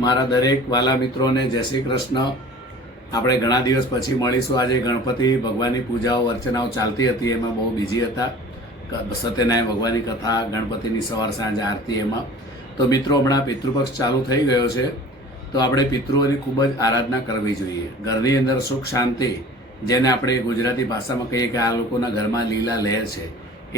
મારા દરેક વાલા મિત્રોને જય શ્રી કૃષ્ણ. આપણે ઘણા દિવસ પછી મળીશું. આજે ગણપતિ ભગવાનની પૂજાઓ, અર્ચનાઓ ચાલતી હતી. એમાં બહુ બિઝી હતા. સત્યનારાયણ ભગવાનની કથા, ગણપતિની સવાર સાંજ, આરતી એમાં. તો મિત્રો, હમણાં પિતૃપક્ષ ચાલુ થઈ ગયો છે. તો આપણે પિતૃઓની ખૂબ જ આરાધના કરવી જોઈએ. ઘરની અંદર સુખ, શાંતિ, જેને આપણે ગુજરાતી ભાષામાં કહીએ કે આ લોકોના ઘરમાં લીલા લહેર છે.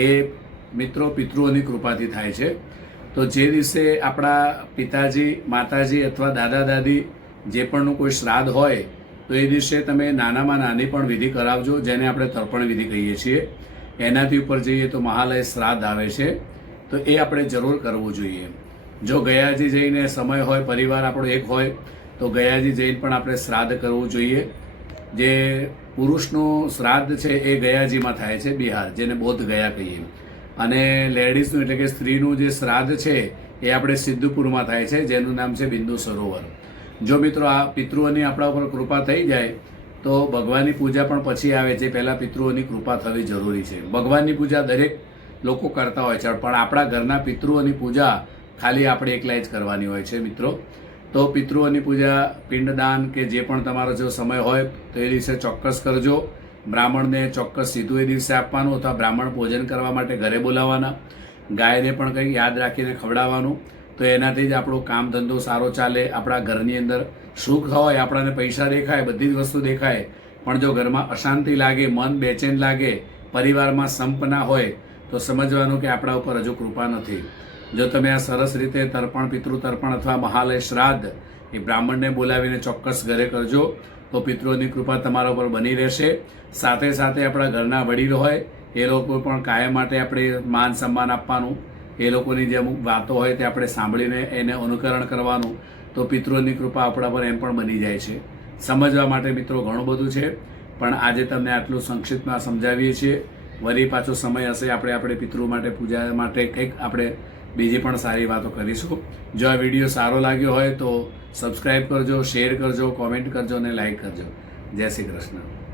એ મિત્રો, પિતૃઓની કૃપાથી થાય છે. તો જે દિવસે આપણા પિતાજી, માતાજી અથવા દાદા, દાદી જે પણનું કોઈ શ્રાદ્ધ હોય, તો એ દિવસે તમે નાનામાં નાની પણ વિધિ કરાવજો, જેને આપણે તર્પણ વિધિ કહીએ છીએ. એનાથી ઉપર જઈએ તો મહાલય શ્રાદ્ધ આવે છે. તો એ આપણે જરૂર કરવું જોઈએ. જો ગયાજી જઈને સમય હોય, પરિવાર આપણો એક હોય, તો ગયાજી જઈને પણ આપણે શ્રાદ્ધ કરવું જોઈએ. જે પુરુષનું શ્રાદ્ધ છે એ ગયાજીમાં થાય છે, બિહાર, જેને બોધ ગયા કહીએ. અને લેડીઝનું એટલે કે સ્ત્રીનું જે શ્રાદ્ધ છે એ આપણે સિદ્ધપુરમાં થાય છે, જેનું નામ છે બિંદુ સરોવર. જો મિત્રો આ પિતૃઓની આપણા ઉપર કૃપા થઈ જાય, તો ભગવાનની પૂજા પણ પછી આવે છે. પહેલાં પિતૃઓની કૃપા થવી જરૂરી છે. ભગવાનની પૂજા દરેક લોકો કરતા હોય છે, પણ આપણા ઘરના પિતૃઓની પૂજા ખાલી આપણે એકલા જ કરવાની હોય છે મિત્રો. તો પિતૃઓની પૂજા, પિંડદાન કે જે પણ તમારો જો સમય હોય, તો એ દિવસે ચોક્કસ કરજો. બ્રાહ્મણને ચોક્કસ સીધું એ દિવસે આપવાનું અથવા બ્રાહ્મણ ભોજન કરવા માટે ઘરે બોલાવવાના. ગાયને પણ કંઈક યાદ રાખીને ખવડાવવાનું. તો એનાથી જ આપણો કામ ધંધો સારો ચાલે, આપણા ઘરની અંદર સુખ હોય, આપણાને પૈસા દેખાય, બધી જ વસ્તુ દેખાય. પણ જો ઘરમાં અશાંતિ લાગે, મન બેચેન લાગે, પરિવારમાં સંપ ના હોય, તો સમજવાનું કે આપણા ઉપર હજુ કૃપા નથી. જો તમે આ સરસ રીતે તર્પણ પિતૃ તર્પણ અથવા મહાલય શ્રાદ્ધ એ બ્રાહ્મણને બોલાવીને ચોક્કસ ઘરે કરજો. તો પિતૃઓની કૃપા તમારા ઉપર બની રહેશે. સાથે સાથે આપણા ઘરના વડીલ હોય, એ લોકો પણ કાયમ માટે આપણે માન સન્માન આપવાનું. એ લોકોની જે અમુક વાતો હોય તે આપણે સાંભળીને એને અનુકરણ કરવાનું. તો પિતૃઓની કૃપા આપણા પર એમ પણ બની જાય છે. સમજવા માટે મિત્રો ઘણું બધું છે, પણ આજે તમને આટલું સંક્ષિપ્તમાં સમજાવીએ છીએ. વરી પાછો સમય હશે, આપણે આપણે પિતૃ માટે પૂજા માટે કંઈક આપણે બીજી પણ સારી વાતો કરીશું. જો આ વીડિયો સારો લાગ્યો હોય તો સબસ્ક્રાઈબ કરજો શેર કરજો કોમેન્ટ કરજો અને લાઈક કરજો. જય શ્રી કૃષ્ણ.